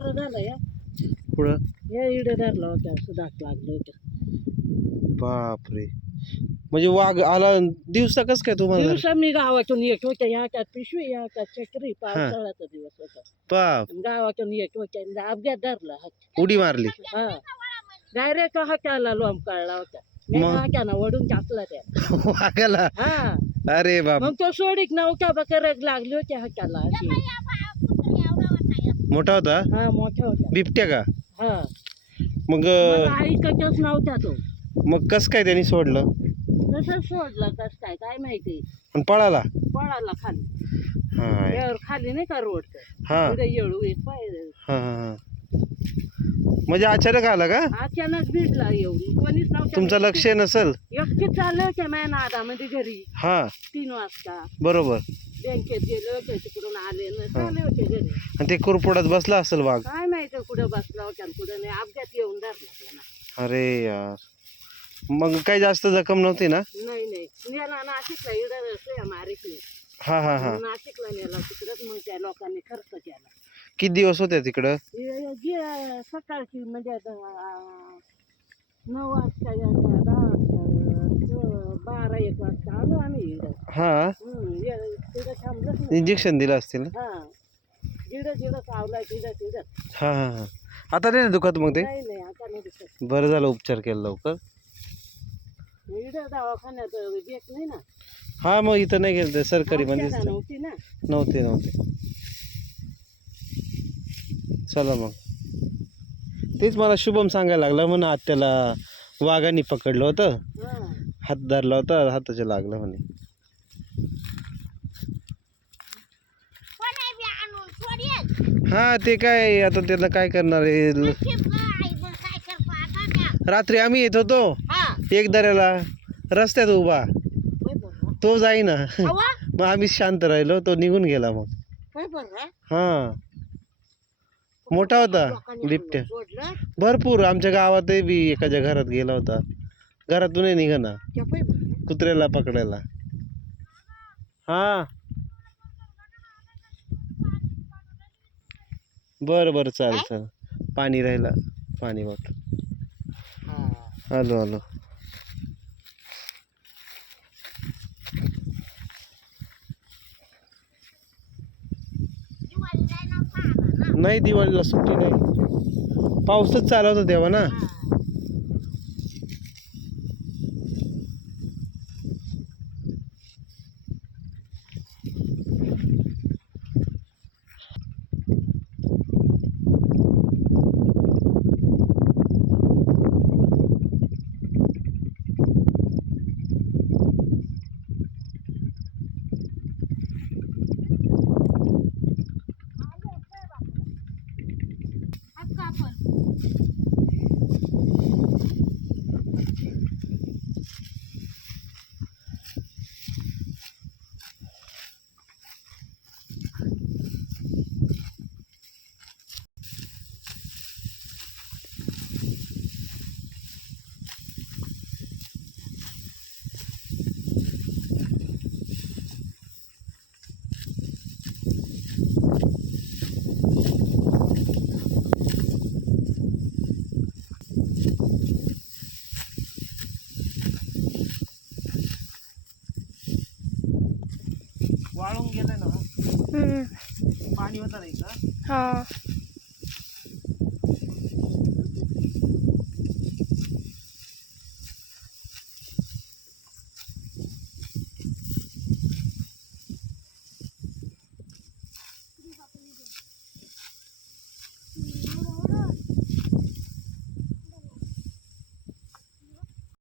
बरं झालं या. पुढं? या इडे धरला होता सुधाक लागलं होतं. बापरे. म्हणजे वाघ आला दिवसा कस काय तुम्हाला दिवसा मी गावातून येत होते या का पिशवी या का चक्री पावसाळ्याचा दिवस होता. बाप. आणि गावातून येत होते आणि अपघात धरला उडी मारली. हा. डायरेक्ट हाक्याला लोंब काढला होता. मी मग? हाक्यानं वडून टाकला त्या. वाघाला? हा. अरे बाप. मग तो सोडीक नव्हता बकर लागली होती हाक्याला. अशी. मोठा होता? हा मोठा होता बिबट्या का? हा. मग मग ऐकतच नव्हता तो. मग कस काय त्यांनी सोडलं? तसंच सोडला कस काय काय माहिती? पण पळाला? पळाला खाली. हाय. यावर खाली नाही का रोड हा. पुढे येळू हा हा हा. म्हणजे अचानक आला का? अचानक भिडला येऊन. कोणीच नव्हतं तुमचं लक्ष नसल? एकटे चालले होते माझ्या नादामध्ये घरी. हा. तीन वाजता. बरोबर. बँकेत गेले होते तिकडून आले ना चालले होते घरी. आणि ते कुरपुडात बसला असेल वाघ? काय माहिती कुठं बसला होता आणि कुठं नाही. अपघात येऊन धरला अरे यार. मग काही जास्त जखम नव्हती ना? नाही नाही. नेला नाशिकला इडं मारिक नाही हा हा हा. नाशिकला नेला तिकडंच मग त्या लोकांनी खर्च केला. किती दिवस होते तिकडं? हे जे सकाळची म्हणजे आता, नऊ वाजता यायचा, दहा वाजता बारा एक वाजता आलो आम्ही इकडं हा. हम्म, ये- तिथं थांबलंच नाही. इंजेक्शन दिलं असतील ना? हा. जिडं जिडं चावलाय तिडं तिडं हा हा हा. आता नाही ना दुखत मग ते? नाही नाही आता नाही दिसत बरं झालं उपचार केला लवकर. इडं दवाखान्यात देत नाही ना. हा मग इथं नाही गेलं ते सरकारी मध्ये औषधं नव्हती ना. नव्हते नव्हते. चला मग. तेच मला शुभम सांगायला लागला म्हणून आत्याला वाघाने पकडलं होतं. हा. हात धरला होता हाताच्या लागलं म्हणे. हा ते काय आता त्याला काय करणार आहे? रात्री आम्ही येत होतो. एक दऱ्याला रस्त्यात उभा. तो जाईना. मग आम्ही शांत राहिलो तो निघून गेला मग. हा. मोठा होता बिबट्या. भरपूर आमच्या गावातही बी एखाद्या घरात गेला होता. घरातूनही निघाना कुत्र्याला पकडायला. हा. बरं बरं चालेल चालेल. पाणी राहिला. पाणी बॉटल आलो आलो. नाही दिवाळीला सुट्टी नाही. पाऊसच चालू होता तेव्हा ना. आपण वाळून गेलं ना. पाणी होतं नाही का हा.